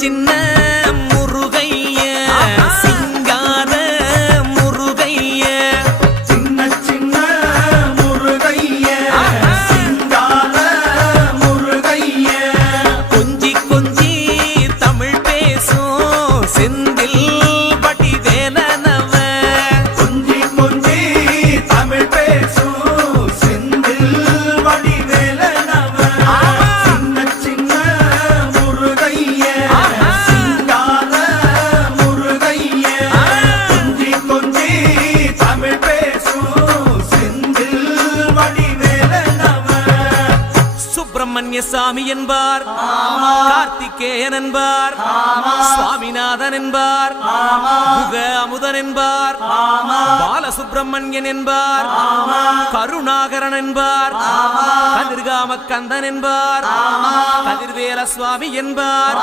சின்ன முருகைய சிங்கார முருகைய சின்ன முருகைய சிங்கார முருகைய கொஞ்சி கொஞ்சி தமிழ் பேசும் செந்தில் வடிவேலனவ கொஞ்சி கொஞ்சி தமிழ் பேசும் செந்தில் வடிவேலனவ சின்ன முருகைய சிங்கார முருகைய கொஞ்சி கொஞ்சி தமிழ் பேசும் செந்தில் வடிவேலனவ சுப்பிரமணிய சாமி என்பார், கார்த்திகேயன் என்பார், சுவாமிநாதன் என்பார், முக அமுதன் என்பார், பாலசுப்பிரமணியன் என்பார், கருணாகரன் என்பார், கதிர்காம கந்தன் என்பார், கதிர்வேல சுவாமி என்பார்.